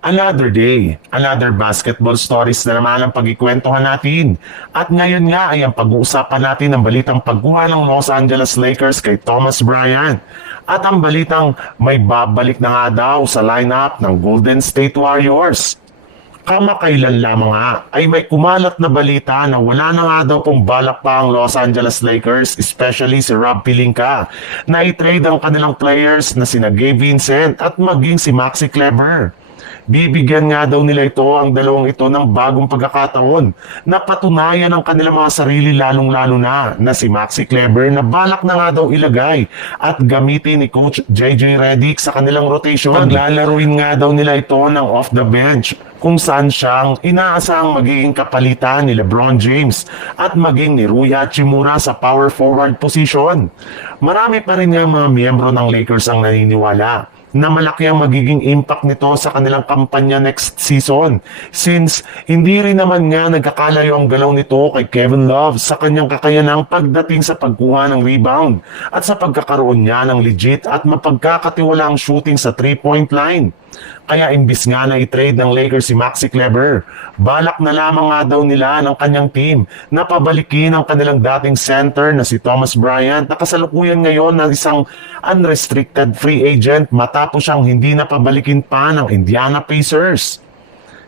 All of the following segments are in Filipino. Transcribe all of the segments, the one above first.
Another day, another basketball stories na naman ang pagkikwentuhan natin. At ngayon nga ay ang pag-uusapan natin ang balitang pagkuha ng Los Angeles Lakers kay Thomas Bryant. At ang balitang may babalik na nga daw sa lineup ng Golden State Warriors. Kamakailan lamang nga ay may kumalat na balita na wala na nga daw pong balak pa ang Los Angeles Lakers, especially si Rob Pelinka, na i-trade ang kanilang players na sina Gabe Vincent at maging si Maxi Kleber. Bibigyan nga daw nila ito ang dalawang ito ng bagong pagkakataon na patunayan ang kanilang mga sarili lalong-lalo na si Maxi Kleber na balak na nga daw ilagay at gamitin ni Coach JJ Redick sa kanilang rotation. Paglalaruin nga daw nila ito ng off the bench kung saan siyang inaasahang magiging kapalitan ni LeBron James at maging ni Rui Hachimura sa power forward position. Marami pa rin nga mga miyembro ng Lakers ang naniniwala na malaki ang magiging impact nito sa kanilang kampanya next season since hindi rin naman nga nagkakalayo ang galaw nito kay Kevin Love sa kanyang kakayanang pagdating sa pagkuha ng rebound at sa pagkakaroon niya ng legit at mapagkakatiwalaang shooting sa 3-point line. Kaya imbis nga na i-trade ng Lakers si Maxi Kleber, balak na lamang nga daw nila ng kanyang team na pabalikin ang kanilang dating center na si Thomas Bryant na kasalukuyan ngayon na isang unrestricted free agent matapos siyang hindi na pabalikin pa ng Indiana Pacers.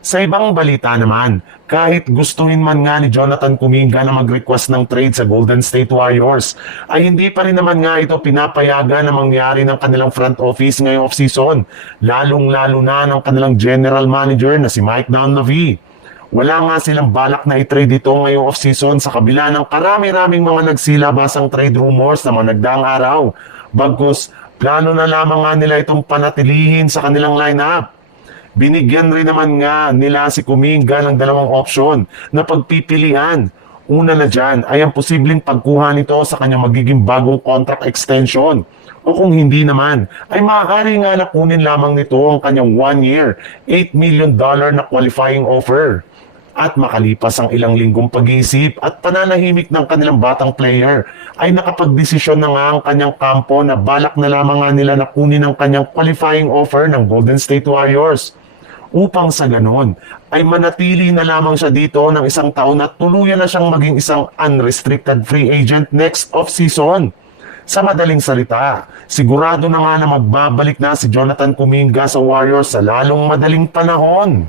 Sa ibang balita naman, kahit gustuhin man nga ni Jonathan Kuminga na mag-request ng trade sa Golden State Warriors, ay hindi pa rin naman nga ito pinapayagan na mangyari ng kanilang front office ngayong off-season, lalong-lalo na ng kanilang general manager na si Mike Dunleavy. Wala nga silang balak na i-trade ito ngayong off-season sa kabila ng karami-raming mga nagsilabasang trade rumors na mga nagdaang araw. Bagkus, plano na lamang nga nila itong panatilihin sa kanilang lineup. Binigyan rin naman nga nila si Kuminga ng dalawang option na pagpipilian. Una na dyan ay ang posibleng pagkuha nito sa kanyang magiging bagong contract extension. O kung hindi naman, ay maaari nga na kunin lamang nito ang kanyang 1-year, $8 million na qualifying offer. At makalipas ang ilang linggong pag-iisip at pananahimik ng kanilang batang player, ay nakapagdesisyon na nga ang kanyang kampo na balak na lamang nga nila na kunin ang kanyang qualifying offer ng Golden State Warriors. Upang sa ganon, ay manatili na lamang siya dito ng isang taon at tuluyan na siyang maging isang unrestricted free agent next off-season. Sa madaling salita, sigurado na nga na magbabalik na si Jonathan Kuminga sa Warriors sa lalong madaling panahon.